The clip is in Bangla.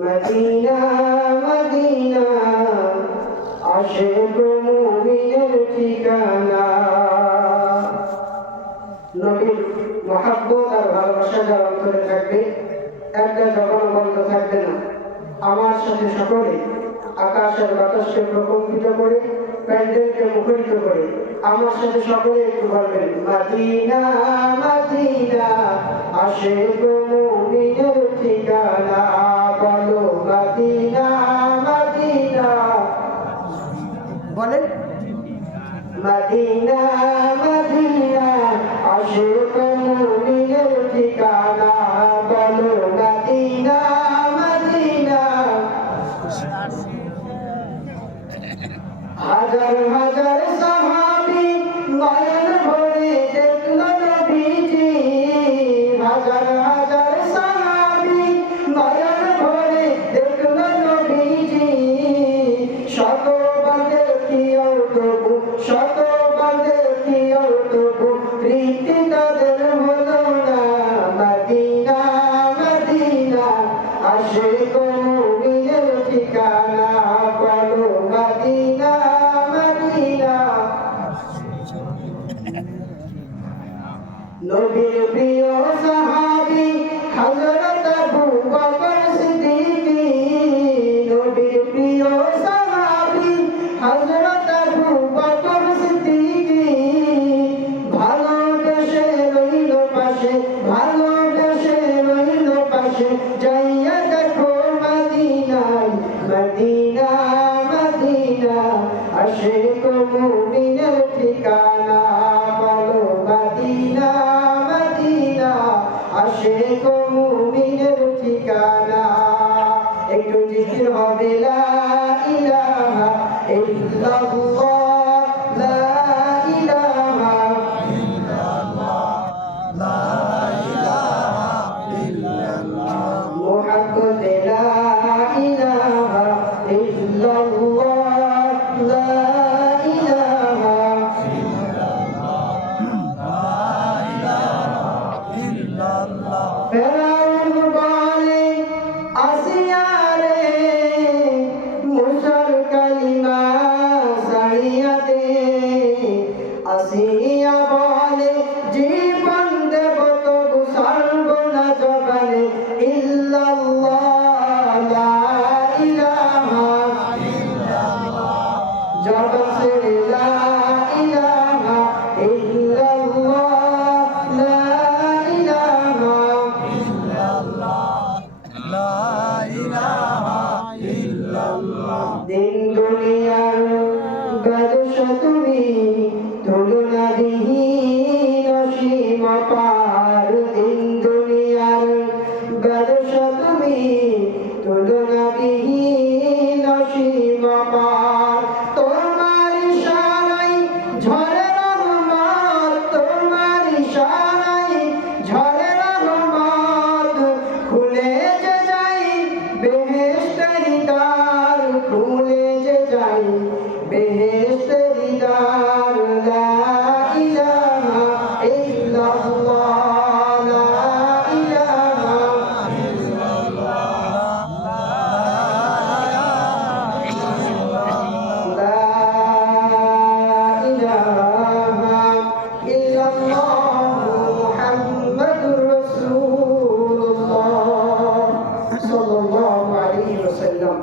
মদিনা মদিনা আশিক মুমিনের ঠিকানা। নবীর মহব্বত আর ভালোবাসা যার অন্তরে থাকবে, একটা জবান বন্ধ থাকবে না। আমার সাথে সকলে আকাশের বাতাসকে প্রকম্পিত করে, প্যান্ডেলকে মুখরিত করে আমার সাথে সকলে একটু বলবেন, মদিনা মদিনা আশিক মুমিনের ঠিকানা। বলো মদিনা মদিনা, বলেন মদিনা মদিনা আশিক মুমিনের ঠিকানা। বলো মদিনা মদিনা। হাজার হাজার সাহাবী নয়ন ভরে দেখলো নবীজি। হাজার হাজার সাহাবী নয়ন ভরে দেখলো নবীজি। শতবার দেখিও তবু, শতবার দেখিও তবু প্রীতি তাদের হলো না। মদিনা মদিনা আশিক মুমিনের ঠিকানা। বলো মদিনা মদিনা। নবীর প্রিয় সাহাবী হযরত আবু বকর সিদ্দিকী। নবীর প্রিয় সাহাবী হযরত আবু বকর সিদ্দিকী। ভালোবেসে রইল পাশে, ভালোবেসে রইল পাশে, যাইয়া দেখো মদিনায়। মদিনা মদিনা আশিক মুমিনের ঠিকানা। বলো মদিনা মদিনা আশিক মুমিনের ঠিকানা। একটু জিকির হবে লা ইলাহা ইল্লাল্লাহ, লা ইলাহা ইল্লাল্লাহ, লা ইলাহা ইল্লাল্লাহ। মুহাম্মদ লা ইলাহা ইল্লাল্লাহ, লা ইলাহা ইল্লাল্লাহ, লা ইলাহা ইল্লাল্লাহ। ফেরাউন বলে আসিয়া রে, মুসার কালিমা ছাড়িয়া দে। আসিয়া বলে জীবন দেব তবু ছাড়ব না জবানে ইল্লাল্লাহ, লা ইলাহা ইল্লাল্লাহ। জবান ছেড়ে লা ইলাহা ইল্লাল্লাহ, লা ইলাহা ইল্লাল্লাহ, লা ইলাহা ইল্লাল্লাহ। দিন দুনিয়ার বাদশা তুমি, তুলনাবিহীন অসীম পার। দিন দুনিয়ার বাদশা তুমি, তুলনাবিহীন অসীম পার। তোমার ইশারায় ঝরে রহমত, তোমার ইশারায় ঝরে রহমত। খুলে যে যাই বেহেশতের দ্বার, খুলে যে যাই বেহেশতের দ্বার। লা ইলাহা ইল্লাল্লাহ, লা ইলাহা ইল্লাল্লাহ, লা ইলাহা ইল্লাল্লাহ। মুহাম্মাদুর রাসূলুল্লাহ সাল্লাল্লাহু আলাইহি ওয়াসাল্লাম।